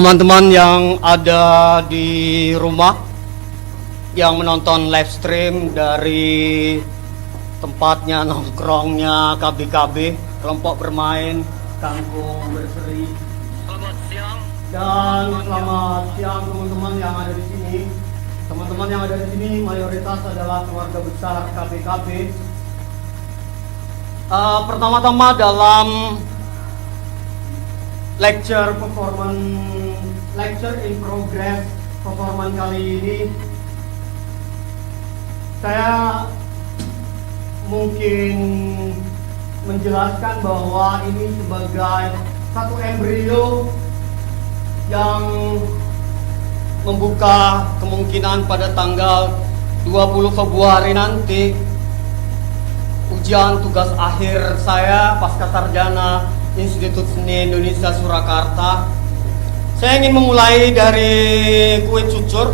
teman-teman yang ada di rumah yang menonton live stream dari tempatnya nongkrongnya KBKB, kelompok bermain Kangkung Berseri. Selamat siang. Dan selamat siang teman-teman yang ada di sini. Teman-teman yang ada di sini mayoritas adalah keluarga besar KBKB. Pertama-tama dalam lecture in progress performance kali ini, saya mungkin menjelaskan bahwa ini sebagai satu embrio yang membuka kemungkinan pada tanggal 20 Februari nanti ujian tugas akhir saya pasca sarjana Institut Seni Indonesia Surakarta. Saya ingin memulai dari kue cucur.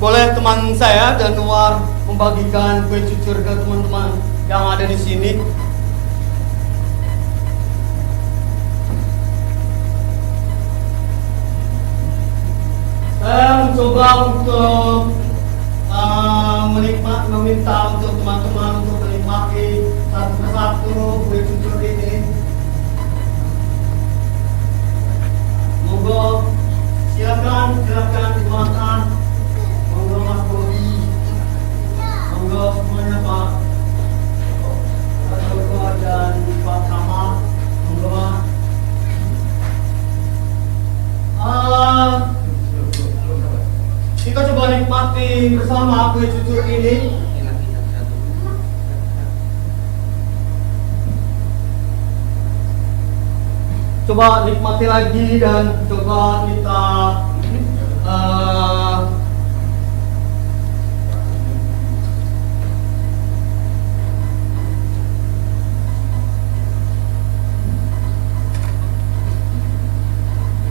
Boleh teman saya Danuar membagikan kue cucur ke teman-teman yang ada di sini. Saya mencoba untuk meminta untuk teman-teman untuk menikmati satu persatu kue cucur ini. Monggo, silakan dimakan. Monggo Mas Bobi, monggo semuanya Pak Toto dan Pak Kama, monggo Mas. Kita coba nikmati bersama kue cucur ini. Coba nikmati lagi dan coba kita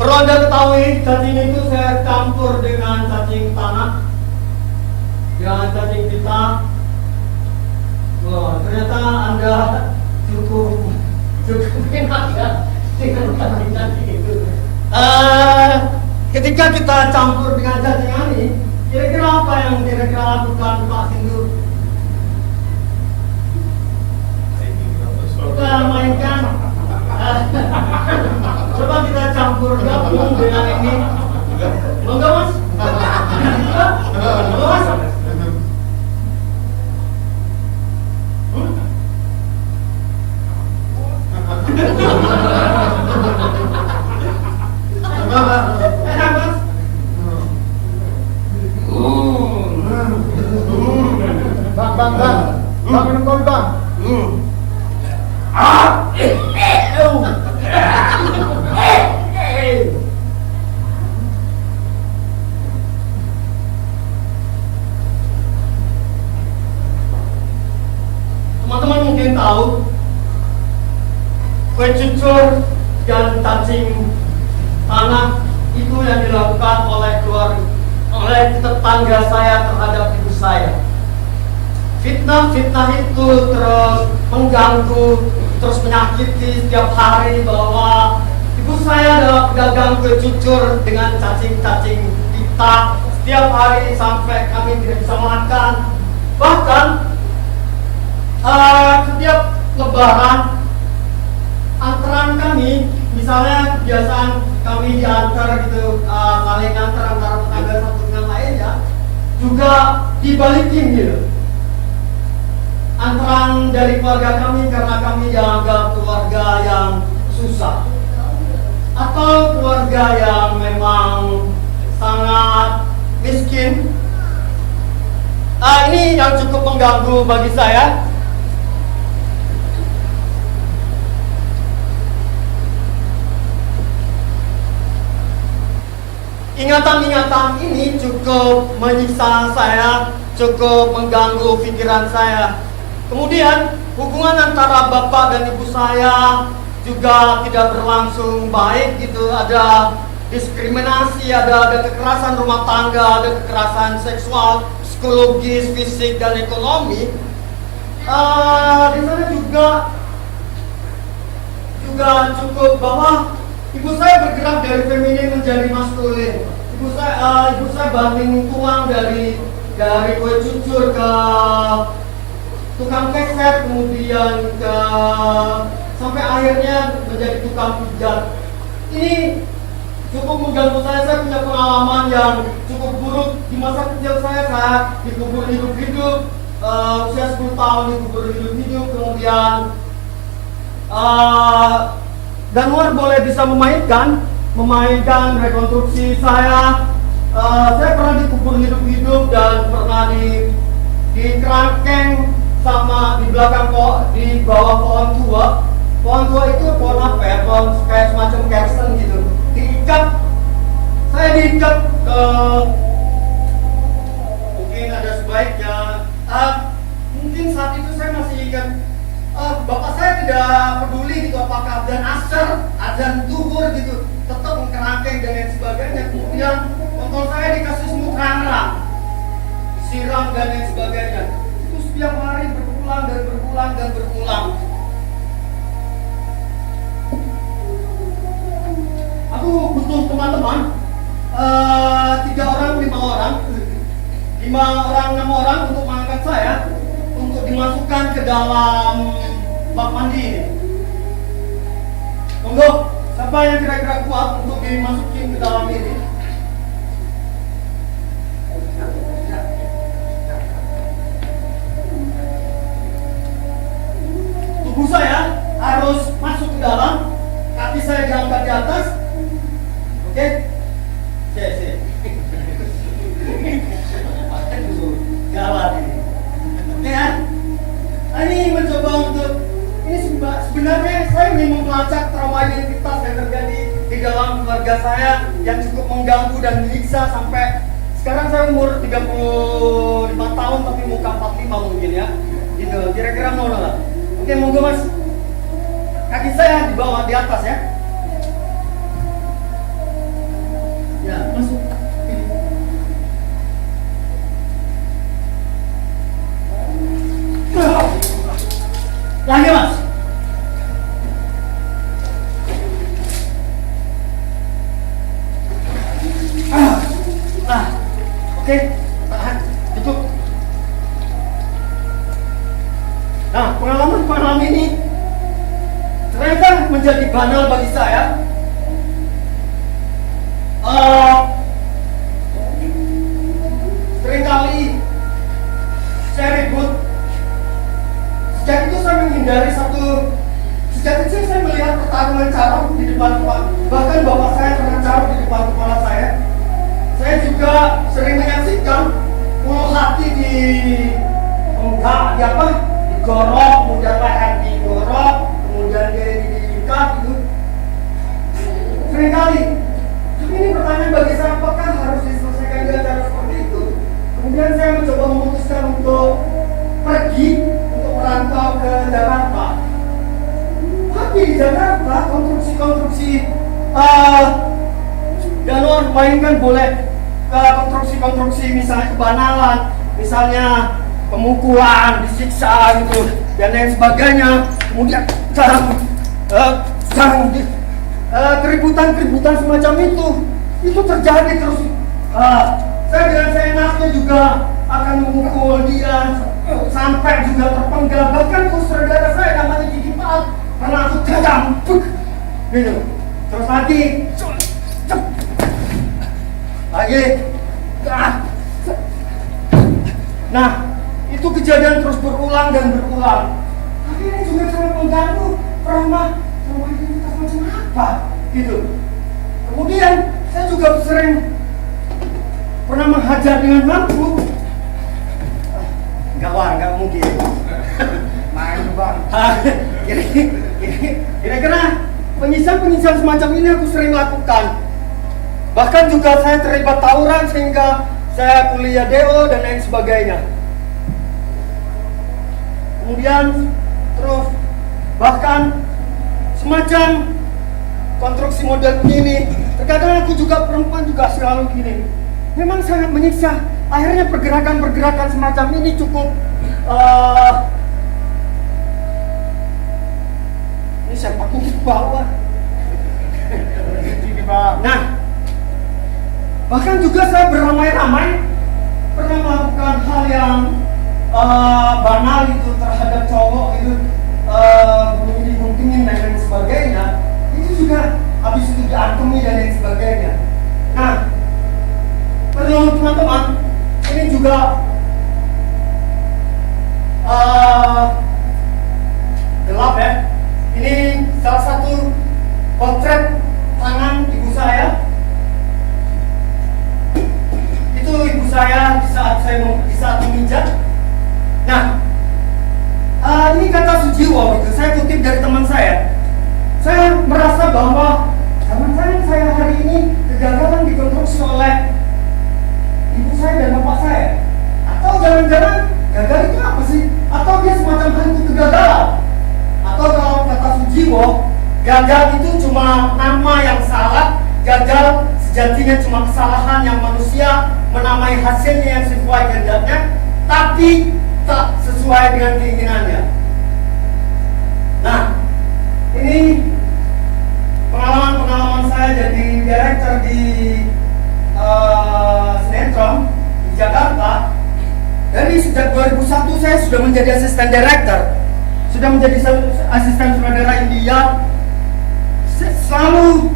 perlu Anda ketahui, cacing itu saya campur dengan cacing tanah, dengan cacing pita. Wah, ternyata Anda cukup enak ya. Ketika kita campur dengan cacing ini, kira-kira apa yang kira-kira lakukan Pak Sindur? Kita mainkan. Coba kita campur gabung dengan ini. Monggo Mas. Monggo Mas. Bang minum kopi bang. Teman-teman mungkin tahu kue cucur dan cacing tanah itu yang dilakukan oleh tetangga saya terhadap ibu saya. Fitnah itu terus mengganggu, terus menyakiti setiap hari bahwa ibu saya adalah pedagang kue cucur dengan cacing-cacing pita setiap hari sampai kami tidak bisa makan. Bahkan setiap lebaran antaran kami, misalnya kebiasaan kami diantar gitu, saling antar antara tetangga satu dengan lainnya, juga dibalikin gitu. Antaran dari keluarga kami karena kami dianggap keluarga yang susah atau keluarga yang memang sangat miskin. Ini yang cukup mengganggu bagi saya. Ingatan-ingatan ini cukup menyiksa saya, cukup mengganggu pikiran saya. Kemudian hubungan antara bapak dan ibu saya juga tidak berlangsung baik gitu. Ada diskriminasi, ada kekerasan rumah tangga, ada kekerasan seksual, psikologis, fisik, dan ekonomi. Di sana juga cukup bahwa Ibu saya bergerak dari feminin menjadi maskulin. Ibu saya banting tulang dari kue cucur ke tukang keset, kemudian ke sampai akhirnya menjadi tukang pijat. Ini cukup mengganggu saya. Saya punya pengalaman yang cukup buruk di masa kecil saya dikubur hidup-hidup, usia 10 tahun dikubur hidup-hidup, kemudian Danwar boleh bisa memainkan rekonstruksi saya. Saya pernah dikubur hidup-hidup dan pernah di kerangkeng sama di belakang di bawah pohon tua. Pohon tua itu pohon apa ya? Pohon kayak semacam kersen gitu. Saya diikat ke, mungkin ada sebaiknya. Mungkin saat itu saya masih ingat. Bapak saya tidak peduli gitu apakah adzan zuhur gitu, tetap mengkerangkeng dan lain sebagainya. Kemudian motor saya dikasih semut rangrang, disiram dan lain sebagainya. Itu setiap hari berulang dan berulang dan berulang. Aku butuh teman-teman, 6 orang untuk mengangkat saya, untuk dimasukkan ke dalam bak mandi ini. Monggo, siapa yang kira-kira kuat untuk dimasukin ke dalam ini? Tubuh saya harus masuk ke dalam, kaki saya diangkat di atas. Oke? Gawat ini. Oke ya? Ini mencoba untuk, ini sebenarnya saya ingin melacak trauma identitas yang terjadi di dalam keluarga saya yang cukup mengganggu dan menyiksa sampai sekarang saya umur 35 tahun tapi muka 45 mungkin ya. Gitu, kira-kira mau lah. Oke, monggo Mas. Kaki saya di bawah, di atas ya. Ya, masuk. Lagi Mas. Oke, tahan, cukup. Nah, pengalaman ini ternyata menjadi banal bagi saya. Seringkali saya ribut. Sejak itu saya menghindari sejak kecil saya melihat pertarungan carut di depan kepala. Bahkan bapak saya pernah carut di depan kepala saya. Saya juga sering menyaksikan ulu hati digorok, kemudian leher digorok, kemudian dia diikat gitu. Seringkali. Tapi ini pertanyaan bagi saya, apakah harus diselesaikan dengan cara seperti itu? Kemudian saya mencoba memutuskan untuk pergi, untuk merantau ke Jakarta. Tapi di Jakarta konstruksi Danwar mainkan boleh ke konstruksi misalnya kebanyalan, misalnya pemukulan, disiksa gitu dan lain sebagainya. Kemudian keributan semacam itu terjadi terus. Saya dengan seenaknya juga akan memukul dia sampai juga terpenggal. Bahkan saudara saya namanya Gigi Paat karena aku tercampur gitu. Terus lagi nah, itu kejadian terus berulang dan berulang. Akhirnya juga sangat mengganggu trauma identitas macam apa gitu. Kemudian saya juga sering pernah menghajar dengan lampu. Enggak mungkin. Main bang. Kira-kira penyiksaan semacam ini aku sering lakukan. Bahkan juga saya terlibat tawuran sehingga saya kuliah DO dan lain sebagainya. Kemudian terus bahkan semacam konstruksi model ini. Terkadang aku juga perempuan juga selalu gini. Memang sangat menyiksa. Akhirnya pergerakan semacam ini cukup ini sempaknya ke bawah. Pak. Nah, bahkan juga saya beramai-ramai pernah melakukan hal yang banal itu terhadap cowok itu, mungkin dan lain sebagainya. Itu juga habis itu diantemi dan lain sebagainya. Nah, perlu teman-teman, ini juga gelap ya. Ini salah satu potret tangan ibu saya. Itu ibu saya di saat memijat. Nah, ini kata Sujiwo gitu. Saya kutip dari teman saya. Saya merasa bahwa jangan-jangan saya hari ini kegagalan dikonstruksi oleh ibu saya dan bapak saya. Atau jangan-jangan gagal itu apa sih? Atau dia semacam hantu kegagalan? Atau kalau kata Sujiwo, gagal itu cuma nama yang salah. Gagal sejatinya cuma kesalahan yang manusia menamai hasilnya yang sesuai kehendaknya, tapi tak sesuai dengan keinginannya. Nah, ini pengalaman saya jadi director di sinetron di Jakarta. Dari sejak 2001 saya sudah menjadi asisten director, sudah menjadi asisten sutradara India. Selalu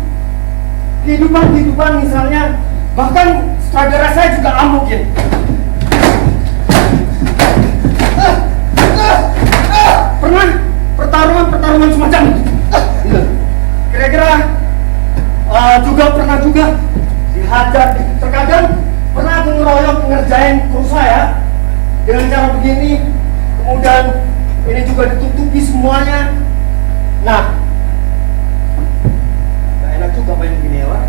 kehidupan misalnya, bahkan sutradara saya juga amukin. Pernah pertarungan semacam itu. Kira-kira juga pernah dihajar. Terkadang pernah aku ngeroyok ngerjain kru saya dengan cara begini, kemudian ini juga ditutupi semuanya. Nah, gak enak juga main begini ya, Pak.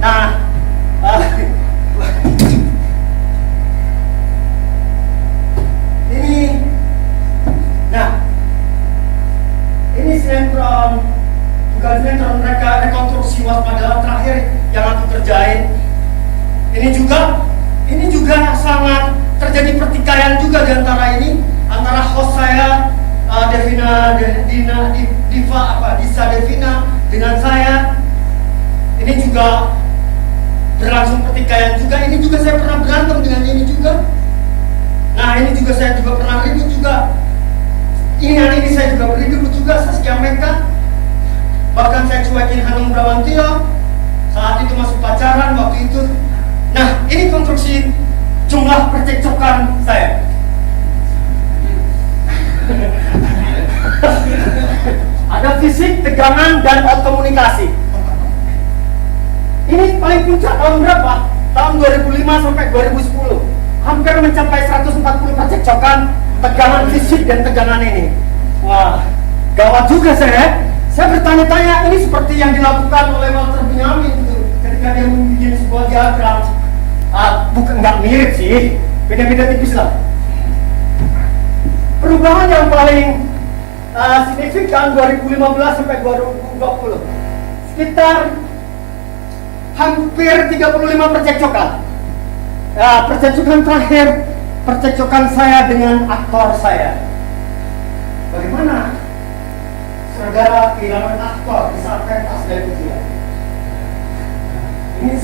Nah, ini sinetron, bukan sinetron, mereka rekonstruksi waspada terakhir yang aku kerjain. Ini juga sangat terjadi pertikaian juga di antara ini, antara host saya Disa Devina dengan saya. Ini juga berlangsung pertikaian juga. Ini juga saya pernah berantem dengan ini juga. Nah, ini juga saya pernah ribut juga. Ini saya juga berribut juga, Saskia Meka. Bahkan saya cuekin Hanung Bramantio. Saat itu masih pacaran waktu itu. Nah, ini konstruksi jumlah percekcokan saya. Ada fisik, tegangan, dan komunikasi. Ini paling puncak tahun berapa? Tahun 2005 sampai 2010. Hampir mencapai 140 percekcokan, tegangan fisik dan tegangan ini. Wah, gawat juga saya. Saya bertanya-tanya, ini seperti yang dilakukan oleh Walter Benjamin itu ketika dia membuat sebuah diagram. Bukan, nggak mirip sih, beda-beda tipis lah. Perubahan yang paling signifikan 2015 sampai 2020, sekitar hampir 35 percekcokan. Percekcokan terakhir, percekcokan saya dengan aktor saya. Bagaimana saudara kehilangan aktor di saat pentas dari ujian? Ini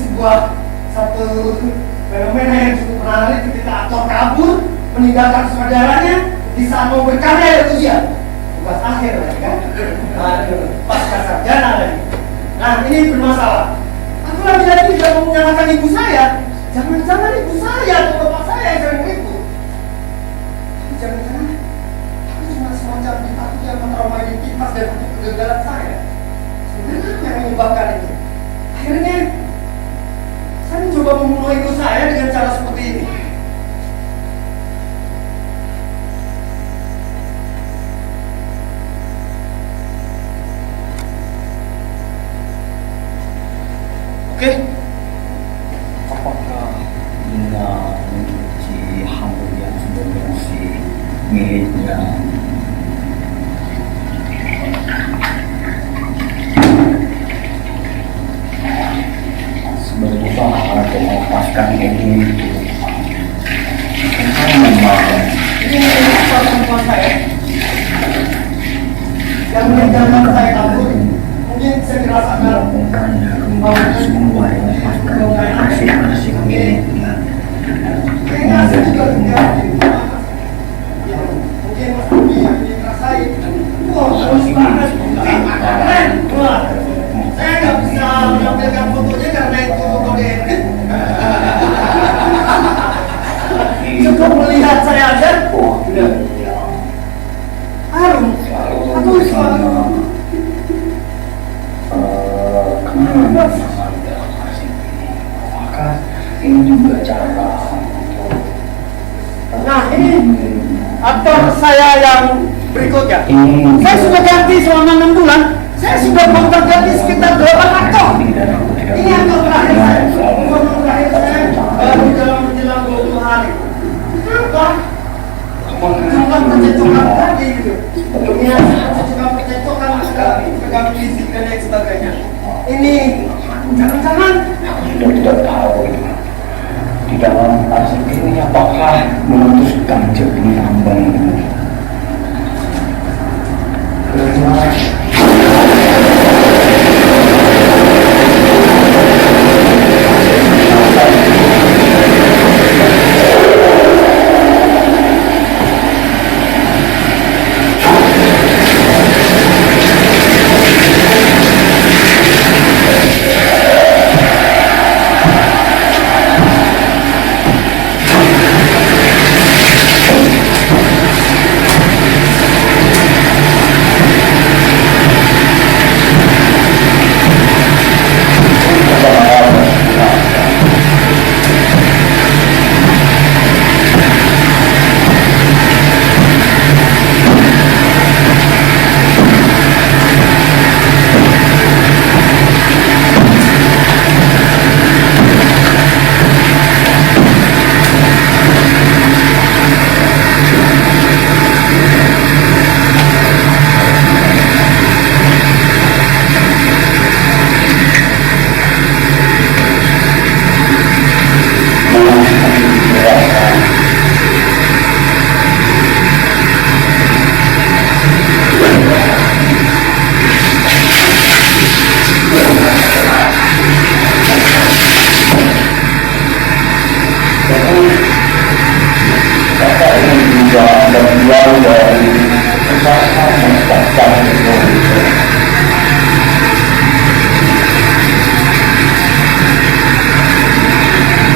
satu fenomena yang cukup menarik ketika aktor kabur meninggalkan saudaranya di saat mau berkarya dari ujian. Tugas akhir lagi kan? Pasca sarjana lagi. Nah, ini bermasalah. Aku lagi-lagi tidak mau menyalahkan ibu saya. Jangan-jangan ibu saya atau bapak saya yang sering ribut. Jangan-jangan aku cuma semacam takut yang mentrauma identitas dan takut kegagalan saya. Sebenarnya apa yang menyebabkan itu? Akhirnya saya mencoba membunuh ego saya dengan cara seperti ini. Oke. Apakah dengan mencuci hambur yang sudah bersih miliknya sebagai usaha untuk melepaskan ego itu? Ini perempuan saya yang meninggalkan bisa dirasakan. Melakukannya kembali semua lepaskan asik-asik miliknya. Kayaknya saya juga terjadi. Mungkin Mas Budi yang dirasain. Wah, harus banget. Keren. Wah, saya nggak bisa menampilkan fotonya karena itu foto edit. Cukup melihat saya aja. Harum. Aku selalu Apakah ini juga cara Nah, ini aktor saya yang berikutnya. ini Saya sudah ganti selama 6 bulan. Saya sudah mengganti sekitar 8 aktor. Ini aktor terakhir saya. Aktor terakhir saya baru dalam menjelang 20 hari. Kenapa? Cuma percecokan tadi gitu. Dunia percecokan pegang fisik dan lain sebagainya. Ini jangan-jangan sudah tidak tahu di dalam asik ini apakah memutuskan jadi tambang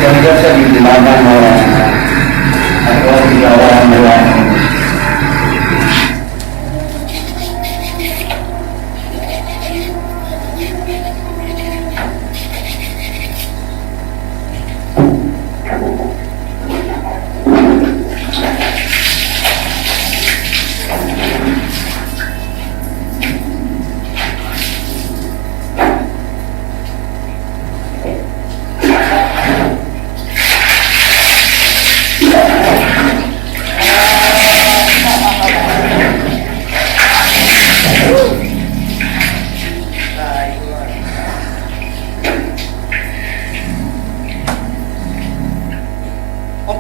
yang biasa digunakan oleh atau di awal mulai.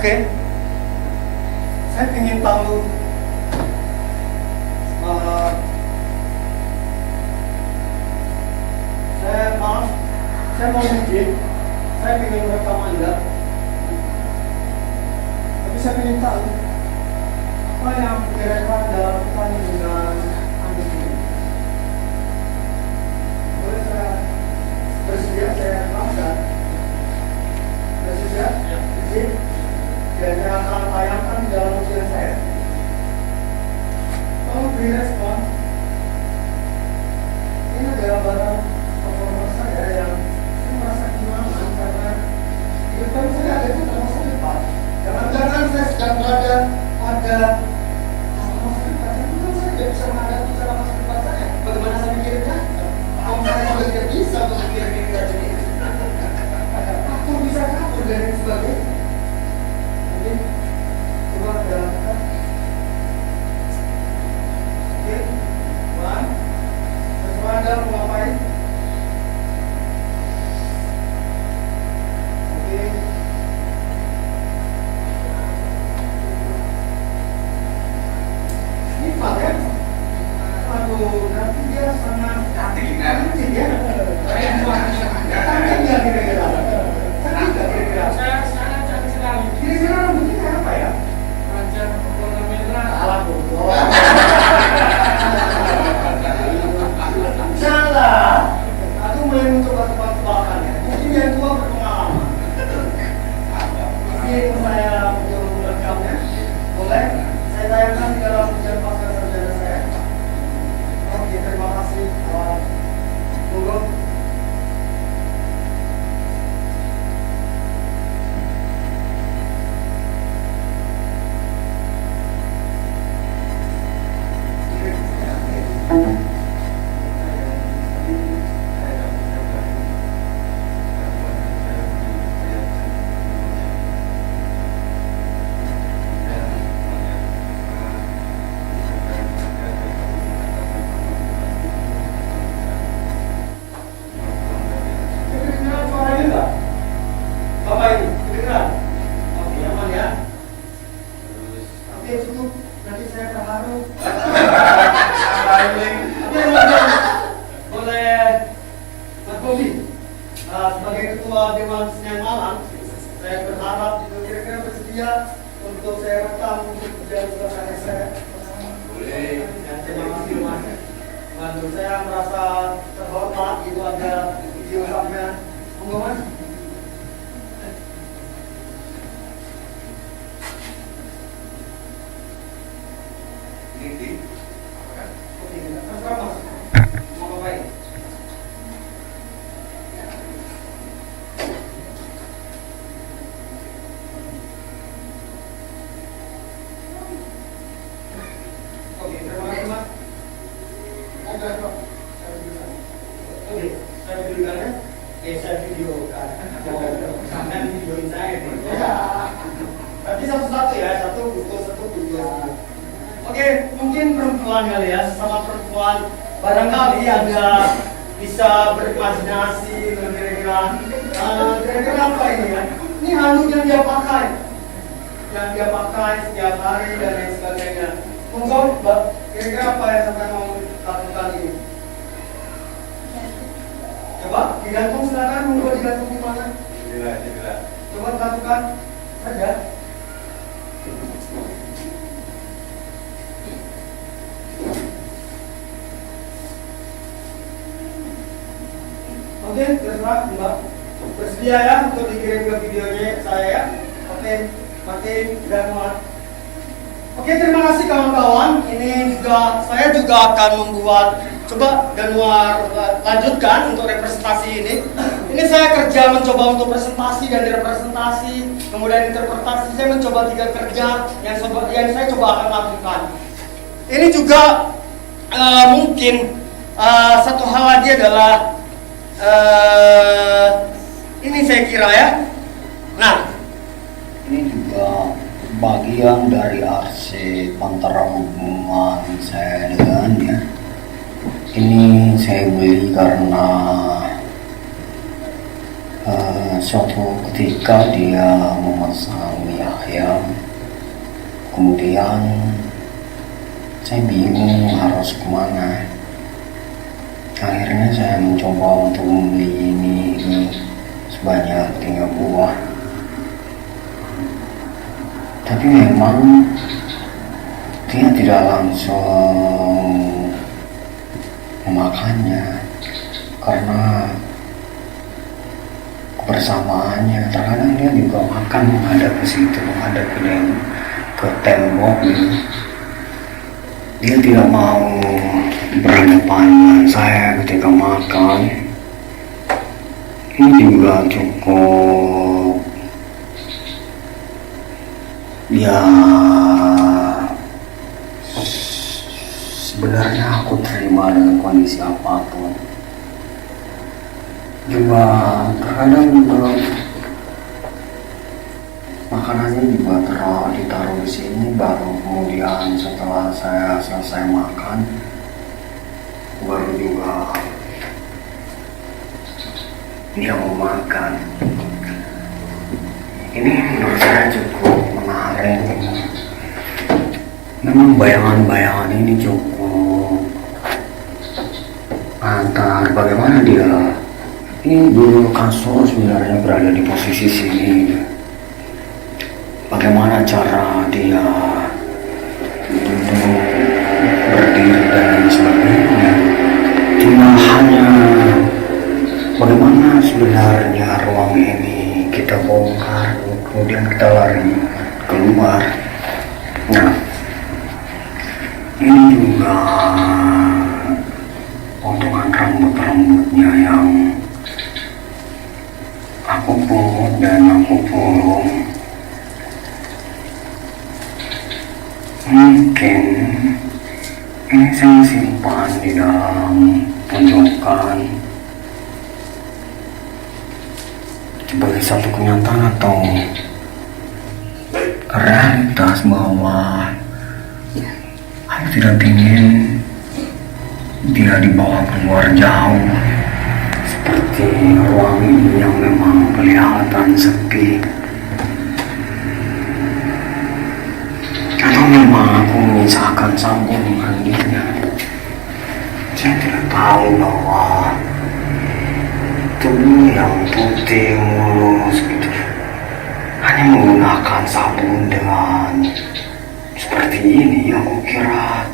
Oke, saya ingin tahu saya mau izin, saya ingin merekam Anda, tapi saya ingin tahu apa yang dikirakan dalam petani dengan Anda ini. Boleh saya bersedia, saya rekam. Bersedia? Izin? Dan saya akan tayangkan di dalam ujian saya. Tolong beri respon. Ini adalah barang performa saya yang saya merasa nyaman karena di depan saya ada itu masa depan. Jangan-jangan saya sedang berada pada masa depan. Jangan saya tidak bisa Oke, saya berikan ya. Saya videokan. Sampai videoin saya. Ya. Tapi satu-satu ya, satu buku. Oke, mungkin perempuan kali ya, sama perempuan barangkali ada bisa berimajinasi kira-kira apa ini ya? Ini handuk yang dia pakai setiap hari dan lain sebagainya. Monggo, Mbak, kira-kira apa yang sampai mau lakukan ini? Coba digantung, silakan. Monggo digantung di mana? Tidak. Coba lakukan saja. Oke, terserah Mbak. Bersedia ya untuk dikirim ke videonya saya ya. Oke, makin dan muat. Oke, terima kasih kawan-kawan. Ini saya juga akan membuat coba Januar lanjutkan untuk representasi ini. Ini saya kerja mencoba untuk presentasi dan representasi, kemudian interpretasi. Saya mencoba 3 kerja yang saya coba akan lakukan. Ini juga mungkin satu hal lagi adalah ini saya kira ya. Nah, ini juga bagian dari arsip antara hubungan saya dengannya. Ini saya beli karena suatu ketika dia memasang mie ayam, kemudian saya bingung harus kemana. Akhirnya saya mencoba untuk membeli ini sebanyak 3 buah. Tapi memang dia tidak langsung memakannya karena kebersamaannya. Terkadang dia juga makan menghadap ke situ, menghadap ke tembok gitu. Dia tidak mau berhadapan dengan saya ketika makan. Ini juga cukup ya, sebenarnya aku terima dengan kondisi apapun. Juga terkadang juga makanannya juga ditaruh di sini, baru kemudian setelah saya selesai makan baru juga dia mau makan. Ini menurut saya cukup menarik. Memang bayangan-bayangan ini cukup antar bagaimana dia. Ini dulu kasur sebenarnya berada di posisi sini. Bagaimana cara dia duduk, berdiri dan lain sebagainya. Cuma hanya bagaimana sebenarnya ruang ini kita bongkar, kemudian kita lari keluar. Nah, ini juga potongan rambut-rambutnya yang aku pungut dan aku pulung. Mungkin ini saya simpan di dalam pojokan sebagai satu kenyataan atau realitas bahwa aku tidak ingin dia dibawa keluar jauh seperti ruang ini yang memang kelihatan sepi. Atau memang aku menyisakan sabun mandinya. Saya tidak tahu bahwa tubuh yang putih mulus gitu hanya menggunakan sabun dengan seperti ini. Aku kira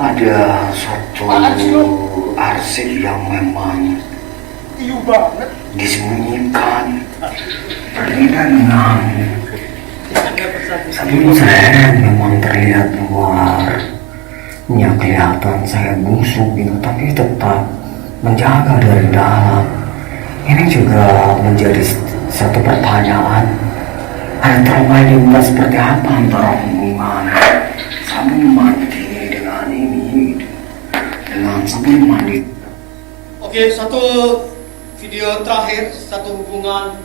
ada suatu arsip yang memang disembunyikan. Berbeda dengan sabun saya memang terlihat luar, ya kelihatan saya busuk gitu, tapi tetap menjaga dari dalam. Ini juga menjadi satu pertanyaan. Antara lain seperti apa antara hubungan sabun mandi dengan ini, dengan sabun mandi. Oke, satu video terakhir, satu hubungan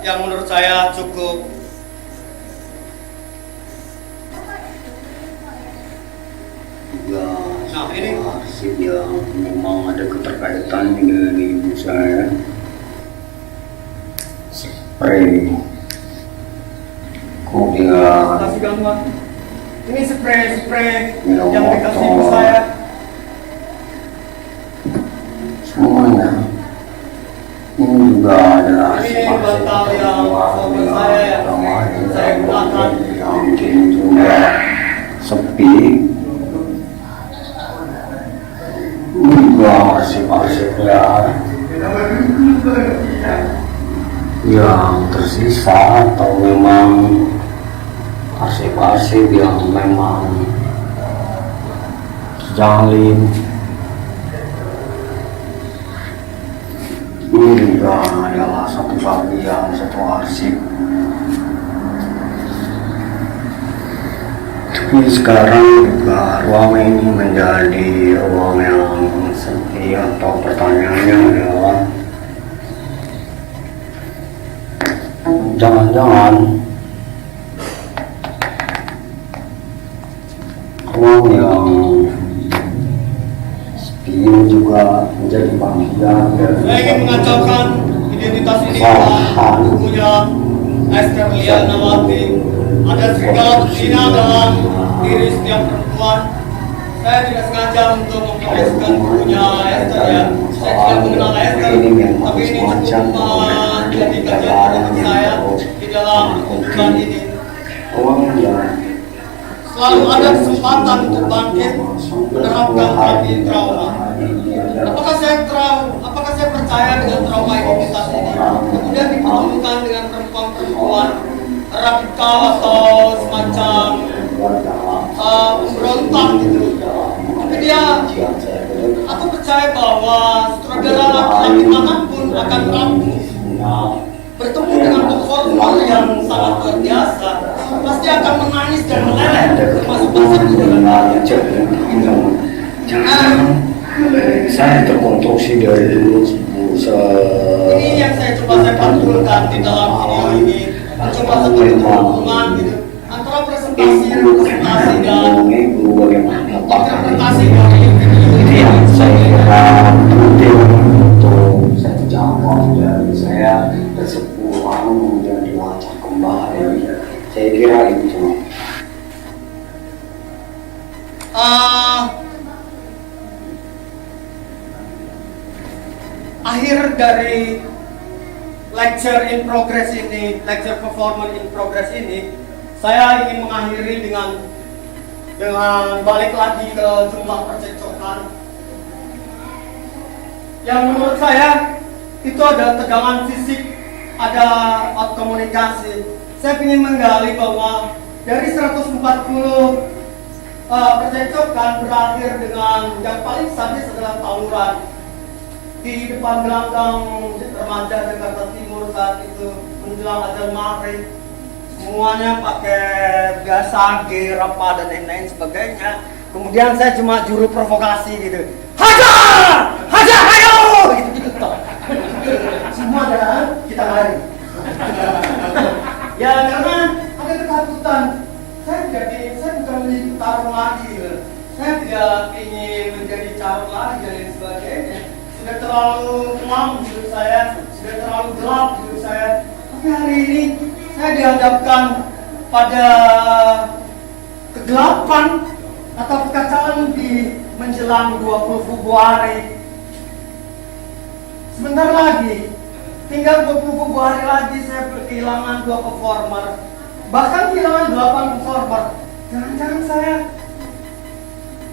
yang menurut saya cukup Ya, Nah, ini- arsip yang memang ada keterkaitan dengan ibu saya. Spray. Kemudian kasih gangguan. Ini spray Minum yang dikasih ibu motor. saya. semuanya. Ini juga ada Ini bantal yang sobat saya yang saya gunakan. yang mungkin juga sepi. Ini juga arsip-arsipnya yang tersisa atau memang arsip-arsip yang memang terjalin. Ini juga adalah satu bagian, satu arsip. Tapi sekarang juga ruang ini menjadi ruang yang sepi, atau pertanyaannya adalah jangan-jangan ruang yang sepi ini juga menjadi bagian dari Saya ingin mengacaukan identitas ini Paham. bukunya Esther Lianawati. Ada segala berzina dalam diri setiap perempuan. Saya tidak sengaja untuk mempromosikan bukunya Esther ya. Saya tidak mengenal Esther, tapi ini cukup menjadi kajian untuk saya di dalam bukuan ini. ruang yang Selalu ada kesempatan untuk bangkit menerapkan terapi trauma. Apakah saya percaya dengan trauma identitas ini? Kemudian dipertemukan dengan perempuan-perempuan radikal atau semacam pemberontak gitu. Tapi aku percaya bahwa sutradara laki-laki manapun akan rapuh bertemu dengan performer yang sangat luar biasa, pasti akan menangis dan meleleh, termasuk masa saya terkonstruksi dari dulu Ini yang saya pantulkan di dalam video ini, mencoba seperti hubungan gitu antara presentasi dan interpretasi dari video itu yang saya kira penting untuk saya jawab, dan saya bersepuan menjadi wajah kembali. Saya kira itu. Akhir dari lecture in progress ini, lecture performance in progress ini, saya ingin mengakhiri dengan balik lagi ke jumlah percekcokan yang menurut saya itu ada tegangan fisik, ada out komunikasi. Saya ingin menggali bahwa dari 140 percekcokan berakhir dengan yang paling sadis adalah tawuran di depan gelanggang remaja Jakarta Timur saat itu menjelang azan maghrib. Semuanya pakai biasa gerapa dan lain-lain sebagainya. Kemudian saya cuma juru provokasi gitu. Hajar! Hajar! Ayo! Gitu. Semua jalan kita lari. Ya karena ada ketakutan. Saya bukan menjadi tarung lagi gitu. Saya tidak ingin menjadi calon lagi dan lain sebagainya. Sudah terlalu kelam hidup saya, sudah terlalu gelap hidup saya. Tapi hari ini saya dihadapkan pada kegelapan atau kekacauan di menjelang 20 Februari. Sebentar lagi, tinggal 20 Februari lagi saya kehilangan 2 performer, bahkan kehilangan 8 performer. Jangan-jangan saya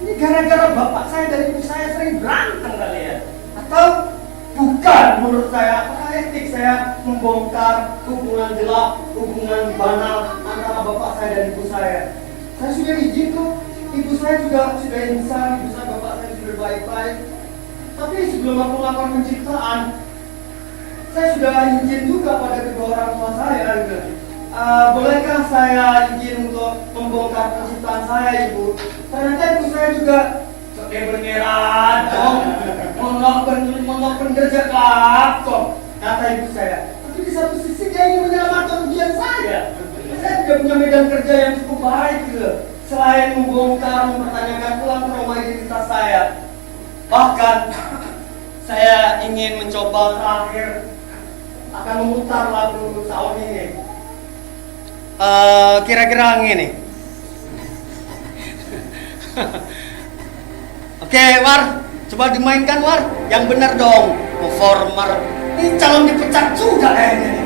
ini gara-gara bapak saya dan ibu saya sering berantem kali ya? Atau bukan, menurut saya, apakah etik saya membongkar hubungan gelap, hubungan banal antara bapak saya dan ibu saya? Saya sudah izin kok, ibu saya juga sudah insan, ibu saya, bapak saya sudah baik-baik. Tapi sebelum aku melakukan penciptaan, saya sudah izin juga pada kedua orang tua saya gitu. Bolehkah saya izin untuk membongkar penciptaan saya, ibu? Ternyata ibu saya juga bergerak dong. Menolak pekerja kok, kata ibu saya. Tapi di satu sisi dia ingin menyelamatkan ujian saya. Saya tidak punya medan kerja yang cukup baik gitu. Selain membongkar, mempertanyakan ulang trauma identitas saya. Bahkan saya ingin mencoba terakhir akan memutar lagu tahun ini. Kira-kira ini. Oke, War, coba dimainkan, War. Yang benar dong, performer. Ini calon dipecat juga kayaknya nih.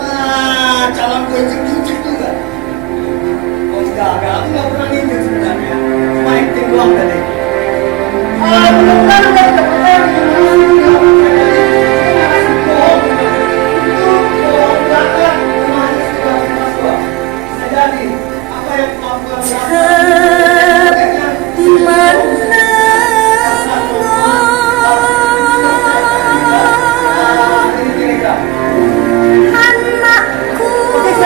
Wah, calon gonjek-gonjek juga. Oh enggak, aku nggak pernah nginjek sebenarnya. Cuma acting doang tadi. Mudah-mudahan udah dapat lagi. Jadi, apa yang kau buat? Di mana anakku menangis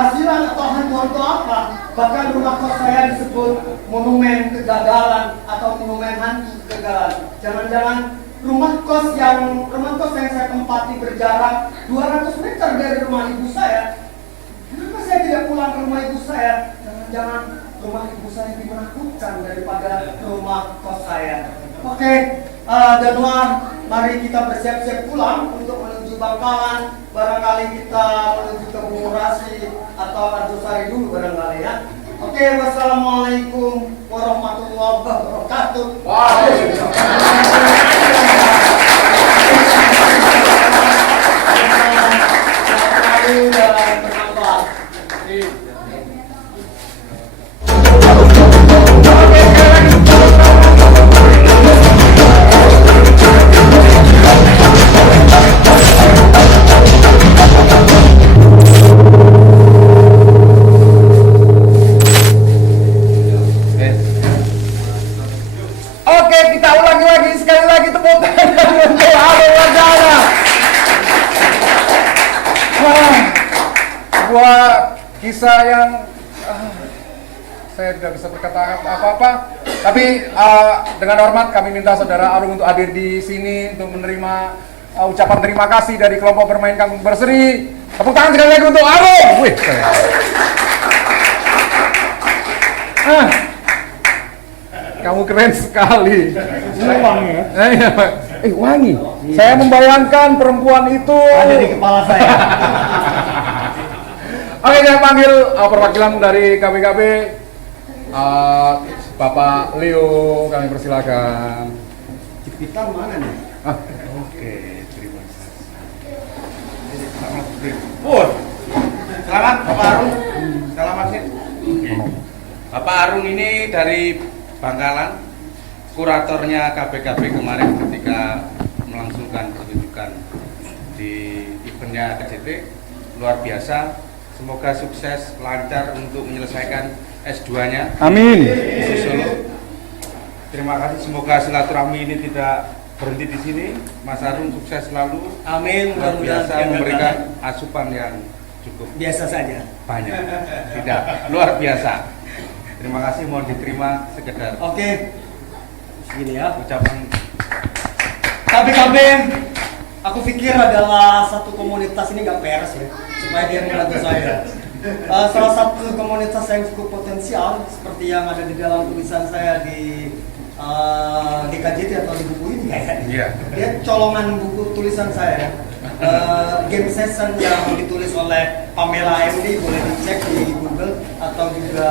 keberhasilan atau hantu atau apa. Bahkan rumah kos saya disebut monumen kegagalan atau monumen hantu kegagalan. Jangan-jangan rumah kos yang saya tempati berjarak 200 meter dari rumah ibu saya. Kenapa saya tidak pulang ke rumah ibu saya? Jangan-jangan rumah ibu saya lebih menakutkan daripada rumah kos saya. Oke, Januar, mari kita bersiap-siap pulang untuk menuju Bangkalan. Barangkali kita menuju ke Bungurasi atau Arjosari dulu barangkali ya. Oke, wassalamualaikum warahmatullahi wabarakatuh. Dan bermanfaat. Oke, kita ulangi lagi sekali lagi tepuk tangan untuk Aro Wardana. Sebuah kisah yang saya tidak bisa berkata apa-apa. Tapi dengan hormat kami minta saudara Arung untuk hadir di sini untuk menerima ucapan terima kasih dari kelompok bermain Kangkung Berseri. Tepuk tangan sekali lagi untuk Arung. Wih, kamu keren sekali. Ini wangi ya? Wangi. Saya membayangkan perempuan itu Ada di kepala saya. Oke, saya panggil perwakilan dari KPKB, Bapak Leo, kami persilakan. Jepitan mana nih? Oke, terima kasih. Selamat Bapak Arung. Selamat sih. Bapak Arung ini dari Bangkalan, kuratornya KPKB kemarin ketika melangsungkan pertunjukan di eventnya KJT. Luar biasa. Semoga sukses, lancar untuk menyelesaikan S2-nya. Amin. Di Solo. Terima kasih. Semoga silaturahmi ini tidak berhenti di sini. Mas Arung sukses selalu. Amin. Luar biasa memberikan asupan yang cukup Biasa saja. banyak. Tidak, luar biasa. Terima kasih, mohon diterima sekedar Oke. Segini ya. ucapan. KPKB, aku pikir adalah satu komunitas ini nggak peres ya, supaya dia membantu saya. Salah satu komunitas yang cukup potensial, seperti yang ada di dalam tulisan saya di KJT atau di buku ini kayaknya. Iya. Dia colongan buku tulisan saya. Game session yang ditulis oleh Pamela MD, boleh dicek di Google, atau juga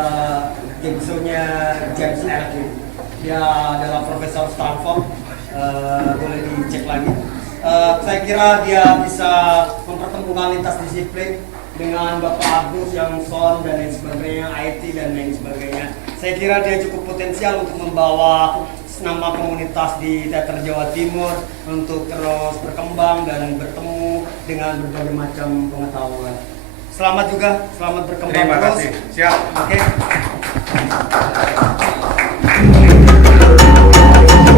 game show-nya James Elkin. Dia adalah profesor Stanford, boleh dicek lagi. Saya kira dia bisa mempertemukan lintas disiplin dengan Bapak Agus yang sound dan lain sebagainya, IT dan lain sebagainya. Saya kira dia cukup potensial untuk membawa nama komunitas di teater Jawa Timur untuk terus berkembang dan bertemu dengan berbagai macam pengetahuan. Selamat juga, selamat berkembang Terima terus. kasih. Siap. Oke.